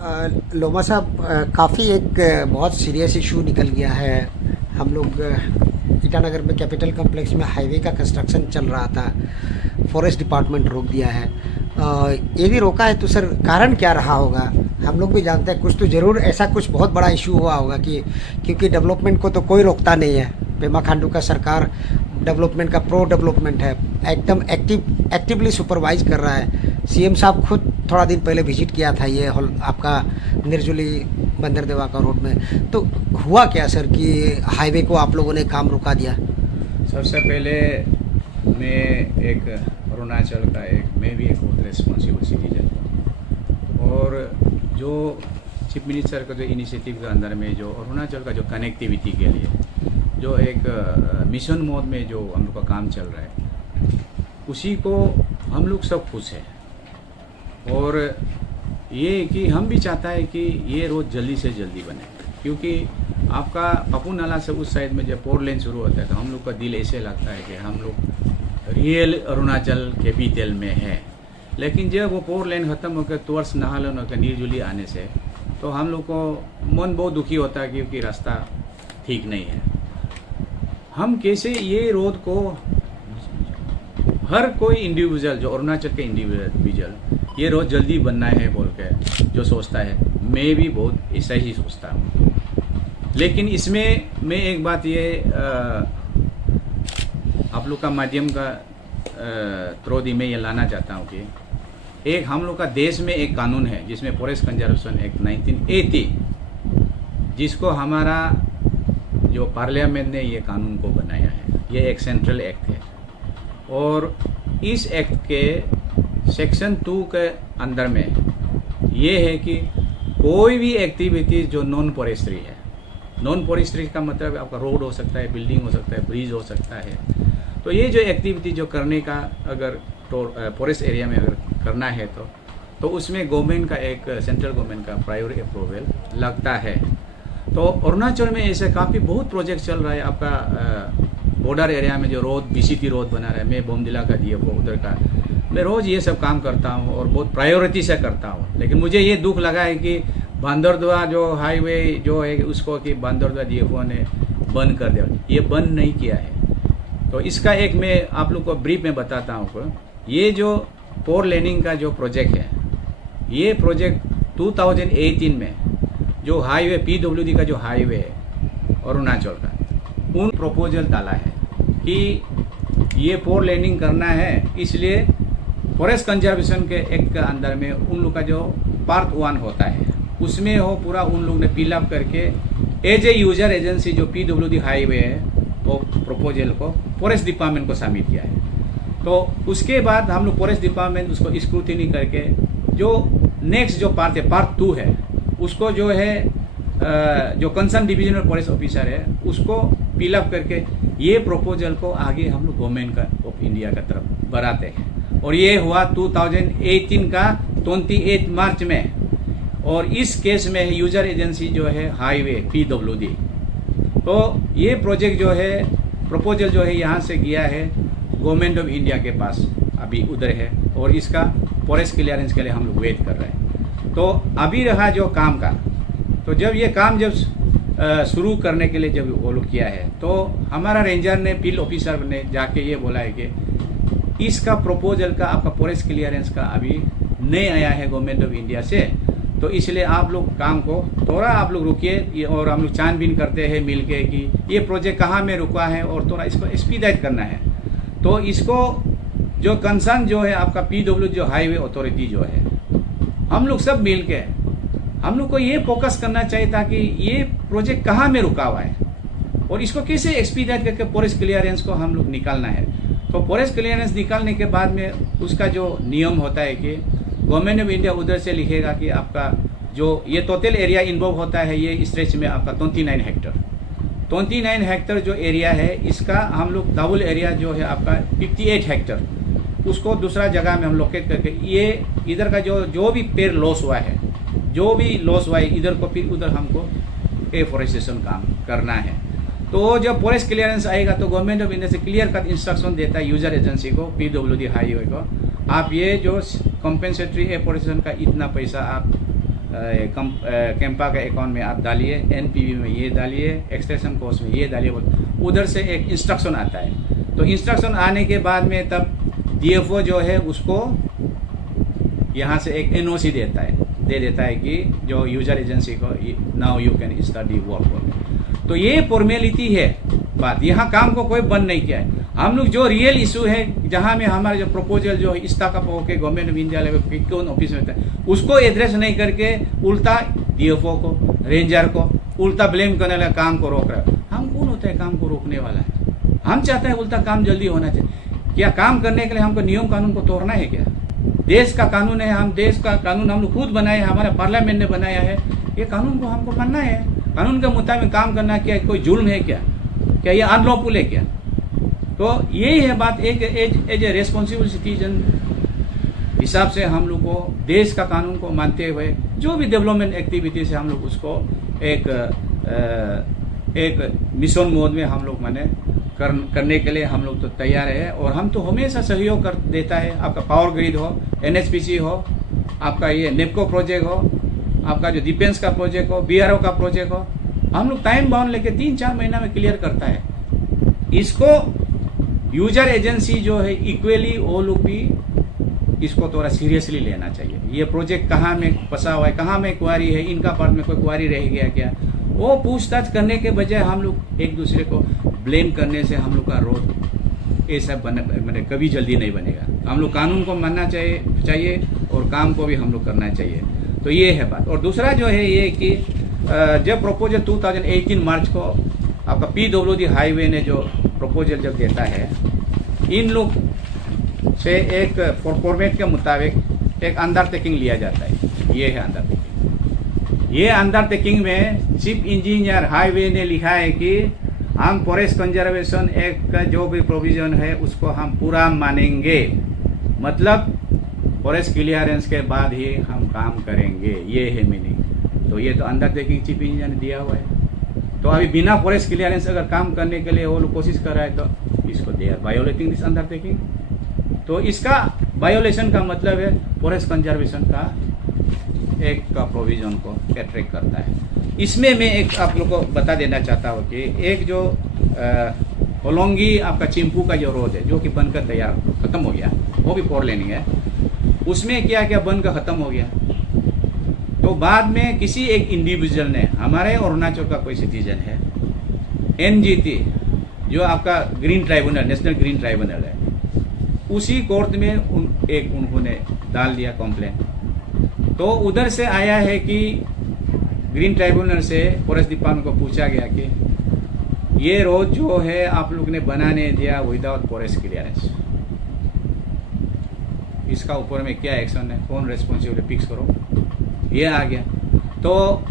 लोमा साहब, काफ़ी एक बहुत सीरियस इशू निकल गया है। हम लोग ईटानगर में कैपिटल कॉम्प्लेक्स में हाईवे का कंस्ट्रक्शन चल रहा था, फॉरेस्ट डिपार्टमेंट रोक दिया है। ये भी रोका है तो सर कारण क्या रहा होगा? हम लोग भी जानते हैं कुछ तो ज़रूर ऐसा कुछ बहुत बड़ा इशू हुआ होगा कि क्योंकि डेवलपमेंट को तो कोई रोकता नहीं है। पेमा खांडू का सरकार डेवलपमेंट का प्रो डेवलपमेंट है, एकदम एक्टिवली सुपरवाइज कर रहा है। सीएम साहब खुद थोड़ा दिन पहले विजिट किया था ये हॉल आपका निर्जुली बंदरदेवा का रोड में। तो हुआ क्या सर कि हाईवे को आप लोगों ने काम रुका दिया? सबसे पहले अरुणाचल का मैं भी एक बहुत रिस्पॉन्सिबल सिटीजन हूँ। और जो चीफ मिनिस्टर का जो इनिशिएटिव के अंदर में जो अरुणाचल का जो कनेक्टिविटी के लिए जो एक मिशन मोड में जो हम लोग का काम चल रहा है, उसी को हम लोग सब खुश हैं। और ये कि हम भी चाहता है कि ये रोड जल्दी से जल्दी बने, क्योंकि आपका पप्पू नाला से उस साइड में जब 4 लेन शुरू होता है तो हम लोग का दिल ऐसे लगता है कि हम लोग रियल अरुणाचल कैपिटल में है। लेकिन जब वो 4 लेन ख़त्म होकर टुवर्ड्स नाहरलगुन होकर निर्जुली आने से तो हम लोग को मन बहुत दुखी होता है, क्योंकि रास्ता ठीक नहीं है। हम कैसे ये रोड को हर कोई इंडिविजुअल जो अरुणाचल के इंडिविजुअल ये रोड जल्दी बनना है बोल के जो सोचता है, मैं भी बहुत ऐसा ही सोचता हूँ। लेकिन इसमें मैं एक बात ये आप लोग का माध्यम का थ्रू में ये लाना चाहता हूँ कि एक हम लोग का देश में एक कानून है जिसमें फॉरेस्ट कंजर्वेशन एक्ट 1980, जिसको हमारा जो पार्लियामेंट ने ये कानून को बनाया है, ये एक सेंट्रल एक्ट है। और इस एक्ट के सेक्शन 2 के अंदर में ये है कि कोई भी एक्टिविटीज जो नॉन फॉरेस्ट्री है, नॉन फॉरेस्ट्री का मतलब आपका रोड हो सकता है, बिल्डिंग हो सकता है, ब्रिज हो सकता है, तो ये जो एक्टिविटी जो करने का अगर फॉरेस्ट एरिया में अगर करना है तो उसमें गवर्नमेंट का एक सेंट्रल गवर्नमेंट का प्रायोरिटी अप्रूवल लगता है। तो अरुणाचल में ऐसे काफ़ी बहुत प्रोजेक्ट चल रहा है। आपका बॉर्डर एरिया में जो रोड बीसीटी रोड बना रहा है, मैं बोमदिला का दिए वो उधर का, मैं रोज़ ये सब काम करता हूँ और बहुत प्रायोरिटी से करता हूँ। लेकिन मुझे ये दुख लगा है कि बांदरदुआ जो हाईवे जो है उसको कि बांदरदुआ डीएफओ ने बंद कर दिया, ये बंद नहीं किया है। तो इसका एक मैं आप लोग को ब्रीफ में बताता हूँ। ये जो 4 लेनिंग का जो प्रोजेक्ट है, ये प्रोजेक्ट 2018 में जो हाईवे पीडब्ल्यूडी का जो हाईवे है अरुणाचल का, उन प्रपोजल डाला है कि ये 4 लेनिंग करना है। इसलिए फॉरेस्ट कंजर्वेशन के एक्ट के अंदर में उन लोग का जो पार्ट 1 होता है उसमें हो पूरा उन लोग ने फिलअप करके एज ए यूजर एजेंसी जो पीडब्ल्यूडी हाईवे है वो प्रपोजल को फॉरेस्ट डिपार्टमेंट को सबमिट किया है। तो उसके बाद हम लोग फॉरेस्ट डिपार्टमेंट उसको स्क्रूटिनी करके जो नेक्स्ट जो पार्ट है, पार्ट 2 है, उसको जो है जो कंसर्न डिविजनल फॉरेस्ट ऑफिसर है उसको फिलअप करके ये प्रपोजल को आगे हम लोग गवर्नमेंट का ऑफ इंडिया का तरफ बढ़ाते हैं। और ये हुआ 2018 का 28 मार्च में। और इस केस में यूजर एजेंसी जो है हाईवे पीडब्ल्यूडी, तो ये प्रोजेक्ट जो है प्रपोजल जो है यहाँ से गया है गवर्नमेंट ऑफ इंडिया के पास, अभी उधर है। और इसका फॉरेस्ट क्लियरेंस के लिए हम लोग वेट कर रहे हैं। तो अभी रहा जो काम का, तो जब ये काम जब शुरू करने के लिए जब वो लोग किया है तो हमारा रेंजर ने फील्ड ऑफिसर ने जाके ये बोला है कि इसका प्रपोजल का आपका फॉरेस्ट क्लियरेंस का अभी नहीं आया है गवर्नमेंट ऑफ इंडिया से, तो इसलिए आप लोग काम को थोड़ा आप लोग रुकिए और हम लोग छानबीन करते हैं मिल के कि ये प्रोजेक्ट कहाँ में रुका है और थोड़ा इसको एक्सपीडाइट करना है। तो इसको जो कंसर्न जो है आपका पीडब्ल्यू जो हाईवे अथॉरिटी जो है, हम लोग सब मिल के हम लोग को ये फोकस करना चाहिए था कि ये प्रोजेक्ट कहाँ में रुका हुआ है और इसको कैसे एक्सपीडाइट करके फॉरेस्ट क्लियरेंस को हम लोग निकालना है। तो फॉरेस्ट क्लियरेंस निकालने के बाद में उसका जो नियम होता है कि गवर्नमेंट ऑफ इंडिया उधर से लिखेगा कि आपका जो ये टोटल एरिया इन्वॉल्व होता है ये स्ट्रेच में आपका 29 हेक्टर 29 हेक्टर जो एरिया है, इसका हम लोग डबल एरिया जो है आपका 58 हेक्टर, उसको दूसरा जगह में हम लोकेट करके ये इधर का जो भी पेड़ लॉस हुआ है, जो भी लॉस हुआ है इधर को फिर उधर हमको एफॉरेस्टेशन काम करना है। तो जब फॉरेस्ट क्लियरेंस आएगा तो गवर्नमेंट ऑफ इंडिया से क्लियर कट इंस्ट्रक्शन देता है यूजर एजेंसी को, पीडब्ल्यूडी हाईवे को, आप ये जो कॉम्पेंसेटरी एफॉरेस्टेशन का इतना पैसा आप कैंपा के अकाउंट में आप डालिए, एनपीवी में ये डालिए, एक्सटेंशन कॉस्ट में ये डालिए, उधर से एक इंस्ट्रक्शन आता है। तो इंस्ट्रक्शन आने के बाद में तब डीएफओ जो है उसको यहाँ से एक एनओसी दे देता है कि जो यूजर एजेंसी को now you can start the work. तो ये फॉर्मेलिटी है बात, यहाँ काम को कोई बंद नहीं किया है। हम लोग जो रियल इशू है, जहाँ में हमारा जो प्रपोजल जो स्टाकअप होकर गवर्नमेंट ऑफ इंडिया लेवल कौन ऑफिस में होता है, उसको एड्रेस नहीं करके उल्टा डीएफओ को, रेंजर को उल्टा ब्लेम करने वाला काम को रोक रहा है। हम कौन होता है काम को रोकने वाला है? हम चाहते हैं उल्टा काम जल्दी होना चाहिए। क्या काम करने के लिए हमको नियम कानून को तोड़ना है क्या? देश का कानून है, हम देश का कानून हम लोग खुद बनाए हैं, हमारा पार्लियामेंट ने बनाया है। ये कानून को हमको मानना है, कानून के मुताबिक काम करना। क्या कोई जुल्म है क्या? क्या ये अनलॉफुल है क्या? तो यही है बात। एक एज ए रेस्पॉन्सिबल सिटीजन हिसाब से हम लोग को देश का कानून को मानते हुए जो भी डेवलपमेंट एक्टिविटीज है हम लोग उसको एक मिशन मोड में हम लोग माने करने के लिए हम लोग तो तैयार है। और हम तो हमेशा सहयोग कर देता है। आपका पावर ग्रिड हो, एनएचपीसी हो, आपका ये नेपको प्रोजेक्ट हो, आपका जो डिफेंस का प्रोजेक्ट हो, बीआरओ का प्रोजेक्ट हो, हम लोग टाइम बाउंड लेके 3-4 महीना में क्लियर करता है। इसको यूजर एजेंसी जो है इक्वली वो लोग भी इसको थोड़ा सीरियसली लेना चाहिए। ये प्रोजेक्ट कहाँ में फंसा हुआ है, कहाँ में क्वारी है, इनका पार्ट में कोई क्वारी रह गया क्या, वो पूछताछ करने के बजाय हम लोग एक दूसरे को ब्लेम करने से हम लोग का रोड ये सब मैंने कभी जल्दी नहीं बनेगा। हम लोग कानून को मानना चाहिए और काम को भी हम लोग करना चाहिए। तो ये है बात। और दूसरा जो है ये कि जब प्रपोजल 2018 मार्च को आपका पीडब्ल्यूडी हाईवे ने जो प्रपोजल जब देता है, इन लोग से एक फॉर्मेट के मुताबिक एक अंडरटेकिंग लिया जाता है। ये है अंडरटेकिंग। ये अंडरटेकिंग में चीफ इंजीनियर हाईवे ने लिखा है कि हम फॉरेस्ट कंजर्वेशन एक्ट का जो भी प्रोविजन है उसको हम पूरा मानेंगे, मतलब फॉरेस्ट क्लियरेंस के बाद ही हम काम करेंगे। ये है मीनिंग। तो ये तो अंडरटेकिंग चीफ इंजीनियर ने दिया हुआ है। तो अभी बिना फॉरेस्ट क्लियरेंस अगर काम करने के लिए वो लोग कोशिश कर रहा है तो इसको they are violating this undertaking. तो इसका वायोलेशन का मतलब है फॉरेस्ट कंजर्वेशन का एक का प्रोविजन को अट्रैक्ट करता है। इसमें मैं एक आप लोग को बता देना चाहता हूँ कि एक जो होलोंगी आपका चिंपू का जो रोड है जो कि बनकर तैयार खत्म हो गया, वो भी 4 लेनिंग है, उसमें क्या क्या बनकर खत्म हो गया। तो बाद में किसी एक इंडिविजुअल ने, हमारे अरुणाचल का कोई सिटीजन है, एनजीटी जो आपका green tribunal, national green tribunal है, उसी कोर्ट में उन्होंने डाल दिया कंप्लेन। तो उधर से आया है कि ग्रीन ट्राइब्यूनल से फॉरेस्ट डिपार्टमेंट को पूछा गया कि ये रोड जो है आप लोग ने बनाने दिया विदाउट फॉरेस्ट क्लियरेंस, इसका ऊपर में क्या एक्शन है, कौन रेस्पॉन्सिबिलिटी फिक्स करो। ये आ गया। तो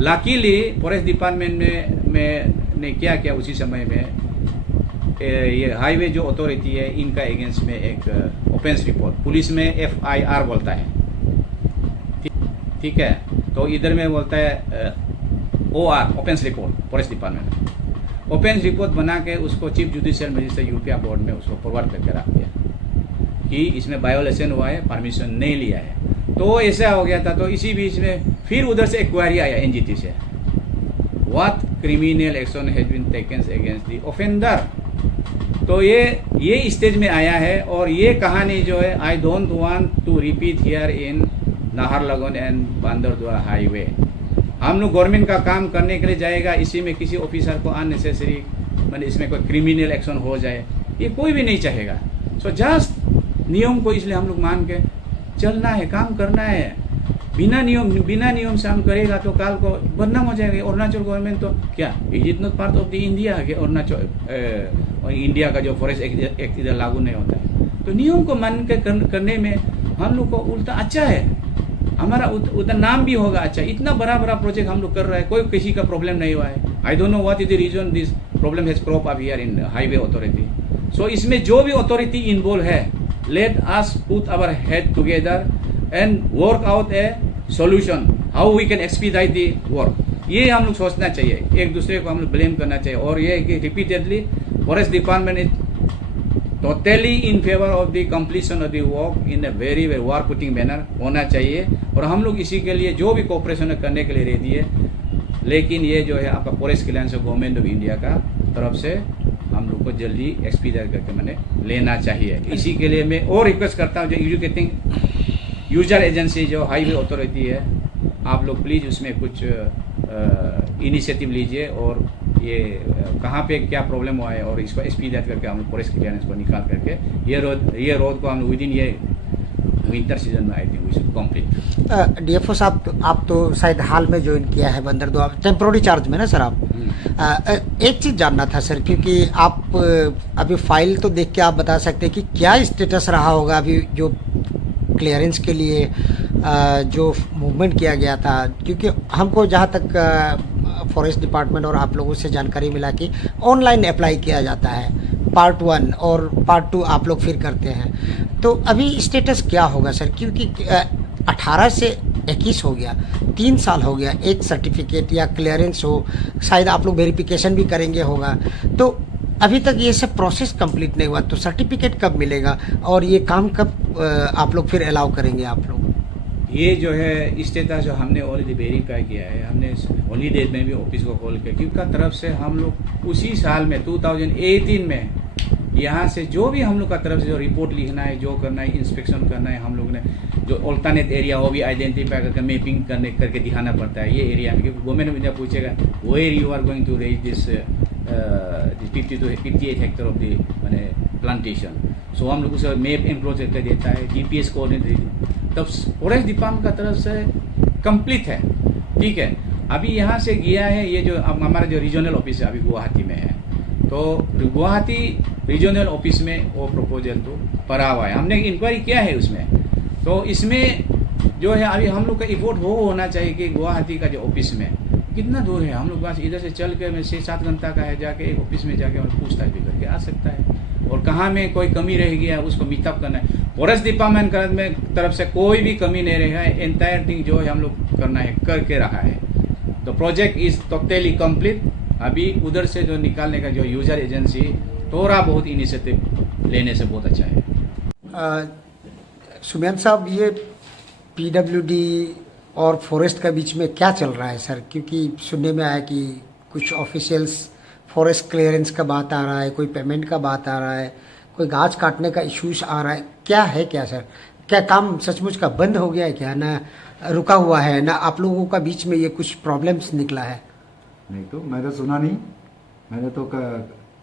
लकीली फॉरेस्ट डिपार्टमेंट ने क्या किया उसी समय में, ये हाईवे जो अथॉरिटी है इनका अगेंस्ट में एक ऑफेंस रिपोर्ट, पुलिस में FIR बोलता है, ठीक है। तो इधर में बोलता है OR offence report, forest department offence report बना के उसको चीफ जुडिशियल मजिस्ट्रेट यूपीआ बोर्ड में उसको फॉरवर्ड करके रख दिया कि इसमें वायोलेशन हुआ है, परमिशन नहीं लिया है। तो ऐसा हो गया था। तो इसी बीच में फिर उधर से एक क्वेरी आया एनजीटी से, what criminal action has been taken against the offender. तो ये स्टेज में आया है। और ये कहानी जो है I don't want to repeat here in Naharlagun and Banderdewa highway. हम लोग गवर्नमेंट का काम करने के लिए जाएगा, इसी में किसी ऑफिसर को अननेसेसरी मतलब इसमें कोई क्रिमिनल एक्शन हो जाए, ये कोई भी नहीं चाहेगा। सो जस्ट नियम को इसलिए हम लोग मान के चलना है, काम करना है। बिना नियम से हम करेगा तो काल को बदनाम हो जाएगा। अरुणाचल गवर्नमेंट तो क्या is it not part of the India कि अरुणाचल इंडिया का जो फॉरेस्ट एक्ट इधर लागू नहीं होता है। तो नियम को मान के करने में हम लोग को उल्टा अच्छा है, हमारा उधर नाम भी होगा अच्छा। इतना बड़ा प्रोजेक्ट हम लोग कर रहे हैं, कोई किसी का प्रॉब्लम नहीं हुआ है। I don't know what is the reason this problem has crop up here in highway authority. So इसमें जो भी अथॉरिटी इन्वॉल्व है, let us put our head together and work out a solution how we can expedite the work। ये हम लोग सोचना चाहिए, एक दूसरे को हम लोग ब्लेम करना चाहिए। और ये कि repeatedly forest department totally in favour of the completion of the work in a very very war putting manner होना चाहिए। और हम लोग इसी के लिए जो भी कोऑपरेशन करने के लिए रेडी है, लेकिन ये जो है आपका forest clearance government of India का तरफ से हम लोग को जल्दी एक्सपीडिएट करके मैंने लेना चाहिए। इसी के लिए मैं और रिक्वेस्ट करता हूँ जो एजुकेटिंग यूजर एजेंसी जो हाईवे अथॉरिटी है, आप लोग प्लीज़ उसमें कुछ इनिशिएटिव लीजिए और ये कहाँ पे क्या प्रॉब्लम हुआ है और इसको एक्सपीडिएट करके हम लोग फॉरेस्ट क्लियरेंस को निकाल करके ये रोड को हम विद इन ये विंटर सीजन में I think we should complete. DFO साहब, आप तो शायद हाल में ज्वाइन किया है बंदरदुआ टेम्प्रोरी चार्ज में ना सर आप? एक चीज़ जानना था सर, क्योंकि आप अभी फाइल तो देख के आप बता सकते हैं कि क्या स्टेटस रहा होगा अभी जो क्लियरेंस के लिए जो मूवमेंट किया गया था, क्योंकि हमको जहाँ तक फॉरेस्ट डिपार्टमेंट और आप लोगों से जानकारी मिला कि ऑनलाइन अप्लाई किया जाता है पार्ट 1 और पार्ट 2 आप लोग फिर करते हैं, तो अभी स्टेटस क्या होगा सर? क्योंकि 18 से 21 हो गया, 3 साल हो गया, एक सर्टिफिकेट या क्लियरेंस हो, शायद आप लोग वेरिफिकेशन भी करेंगे होगा, तो अभी तक ये सब प्रोसेस कंप्लीट नहीं हुआ, तो सर्टिफिकेट कब मिलेगा और ये काम कब आप लोग फिर अलाउ करेंगे आप लोग? ये जो है स्टेटस जो हमने ऑलरेडी वेरीफाई किया है, हमने हॉलीडेज में भी ऑफिस को कॉल किया क्योंकि तरफ से हम लोग उसी साल में 2018 में यहाँ से जो भी हम लोग का तरफ से जो रिपोर्ट लिखना है, जो करना है, इंस्पेक्शन करना है, हम लोग ने जो ऑल्टरनेट एरिया वो भी आइडेंटिफाई करके मैपिंग करके दिखाना पड़ता है ये एरिया में, क्योंकि गवर्नमेंट ऑफ इंडिया पूछेगा where you are going to raise this 50 to 58 hectare of the मैंने प्लांटेशन। सो हम लोग उसे मैप एम्प्रोच करके देता है, जीपीएस कोऑर्डिनेट, तब फॉरेस्ट डिपार्टमेंट का तरफ से कंप्लीट है। ठीक है, अभी यहाँ से गया है ये जो हमारा जो रीजनल ऑफिस है अभी गुवाहाटी में है, तो गुवाहाटी रीजनल ऑफिस में वो प्रपोजल तो पड़ा हुआ है, हमने इंक्वायरी किया है उसमें, तो इसमें जो है अभी हम लोग का इफोर्ट वो होना चाहिए कि गुवाहाटी का जो ऑफिस में कितना दूर है, हम लोग पास इधर से चल के मैं 6-7 घंटा का है, जाके एक ऑफिस में जाके और पूछताछ भी करके आ सकता है, और कहाँ में कोई कमी रह गया उसको मीटअप करना है। फॉरेस्ट डिपार्टमेंट में तरफ से कोई भी कमी नहीं रहेगा, एंटायर थिंग जो है हम लोग करना है करके रहा है। The project is totally complete. अभी उधर से जो निकालने का जो यूजर एजेंसी थोड़ा बहुत इनिशिएटिव लेने से बहुत अच्छा है। सुमन साहब, ये पीडब्ल्यूडी और फॉरेस्ट का बीच में क्या चल रहा है सर? क्योंकि सुनने में आया कि कुछ ऑफिशियल्स फॉरेस्ट क्लियरेंस का बात आ रहा है, कोई पेमेंट का बात आ रहा है, कोई गाछ काटने का इश्यूज आ रहा है, क्या है क्या सर? क्या काम सचमुच का बंद हो गया है क्या, ना रुका हुआ है, ना आप लोगों का बीच में ये कुछ प्रॉब्लम्स निकला है? नहीं, तो मैंने सुना नहीं, मैंने तो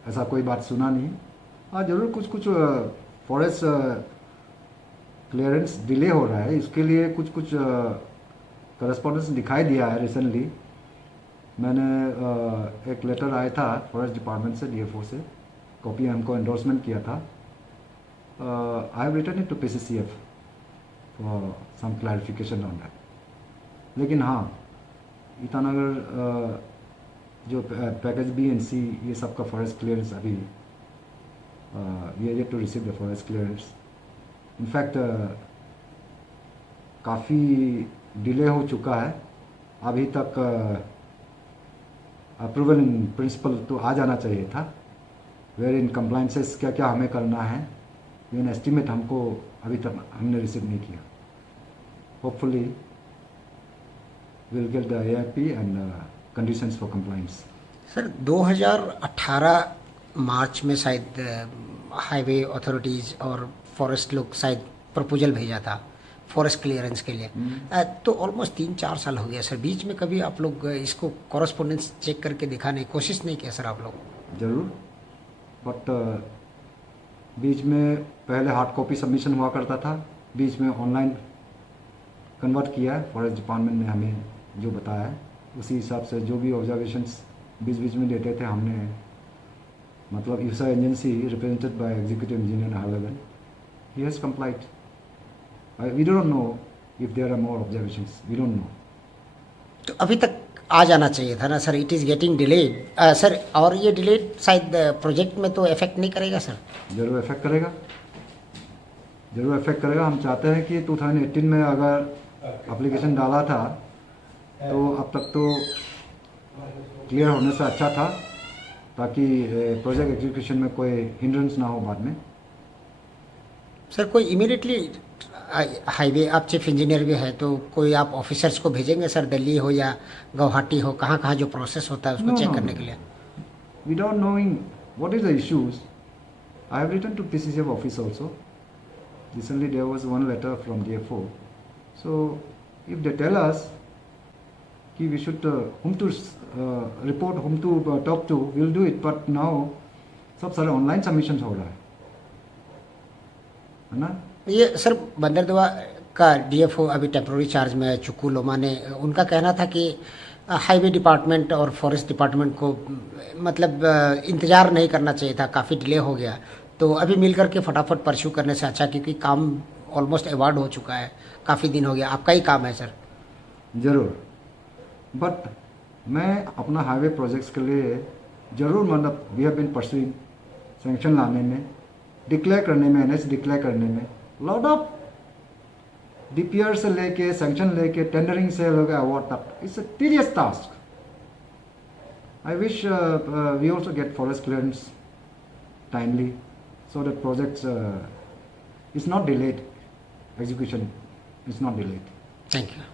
ऐसा कोई बात सुना नहीं। हाँ, जरूर कुछ फॉरेस्ट क्लियरेंस डिले हो रहा है, इसके लिए कुछ करस्पॉन्डेंस दिखाई दिया है रिसेंटली। मैंने एक लेटर आया था फॉरेस्ट डिपार्टमेंट से, डीएफओ से, कॉपी हमको एंडोर्समेंट किया था। I have written it to PCCF for some clarification on that. लेकिन हाँ, ईटानगर जो पैकेज बी एंड सी ये सब का फॉरेस्ट क्लियरेंस अभी we are yet to receive the forest clearance. In fact काफ़ी डिले हो चुका है, अभी तक अप्रूवल इन प्रिंसिपल तो आ जाना चाहिए था, वेयर इन कंप्लाइंसेस क्या क्या हमें करना है, इवन एस्टिमेट हमको अभी तक हमने रिसीव नहीं किया। Hopefully will get the ARP and conditions for compliance. Sir 2018 मार्च में शायद हाईवे अथॉरिटीज़ और फॉरेस्ट लोग शायद प्रपोजल भेजा था फॉरेस्ट क्लियरेंस के लिए, तो ऑलमोस्ट 3-4 साल हो गया सर। बीच में कभी आप लोग इसको कॉरेस्पॉन्डेंस चेक करके दिखाने की कोशिश नहीं किया सर आप लोग? जरूर, बट बीच में पहले हार्ड कॉपी सबमिशन हुआ करता था, बीच में ऑनलाइन कन्वर्ट किया है। फॉरेस्ट डिपार्टमेंट ने हमें जो बताया है उसी हिसाब से जो भी ऑब्जर्वेशंस बीच में देते थे हमने, मतलब यूसा agency represented by executive engineer highway, he has complied. We don't know if there are more observations. We don't know. तो अभी तक आ जाना चाहिए था ना sir, it is getting delayed sir. और ये डिलेड शायद प्रोजेक्ट में तो इफेक्ट नहीं करेगा सर? जरूर इफेक्ट करेगा, जरूर इफेक्ट करेगा। हम चाहते हैं कि 2018 में अगर एप्लीकेशन डाला था तो अब तक तो क्लियर होने से अच्छा था, ताकि प्रोजेक्ट एग्जीक्यूशन में कोई हिंड्रेंस ना हो बाद में। सर कोई इमीडिएटली हाईवे, आप चीफ इंजीनियर भी है, तो कोई आप ऑफिसर्स को भेजेंगे सर, दिल्ली हो या गुवाहाटी हो, कहाँ कहाँ जो प्रोसेस होता है उसको चेक करने के लिए? Without knowing what is the issues, I have written to PCCF office also. Recently there was one letter from DFO. So if they tell us कि we should whom to report, whom to talk to, we'll do it. But now सब सारे online submission हो रहा है ना? ये sir Banderdewa का DFO अभी टेम्प्रोरी चार्ज में है, चुक्कू लोमा ने, उनका कहना था कि हाईवे डिपार्टमेंट और फॉरेस्ट डिपार्टमेंट को मतलब इंतज़ार नहीं करना चाहिए था, काफ़ी डिले हो गया, तो अभी मिल करके फटाफट परस्यू करने से अच्छा, क्योंकि काम ऑलमोस्ट अवॉर्ड हो चुका है, काफ़ी दिन हो गया, आपका ही काम है सर। ज़रूर, बट मैं अपना हाईवे प्रोजेक्ट्स के लिए ज़रूर मतलब we have been pursuing sanction लाने में, डिक्लेयर करने में, एनएच डिक्लेयर करने में, लॉट ऑफ डीपीआर से लेके सैंक्शन लेके टेंडरिंग से लेके अवार्ड तक, it's a tedious task. I wish we also get forest clearance timely so that projects is not delayed, execution is not delayed. Thank you.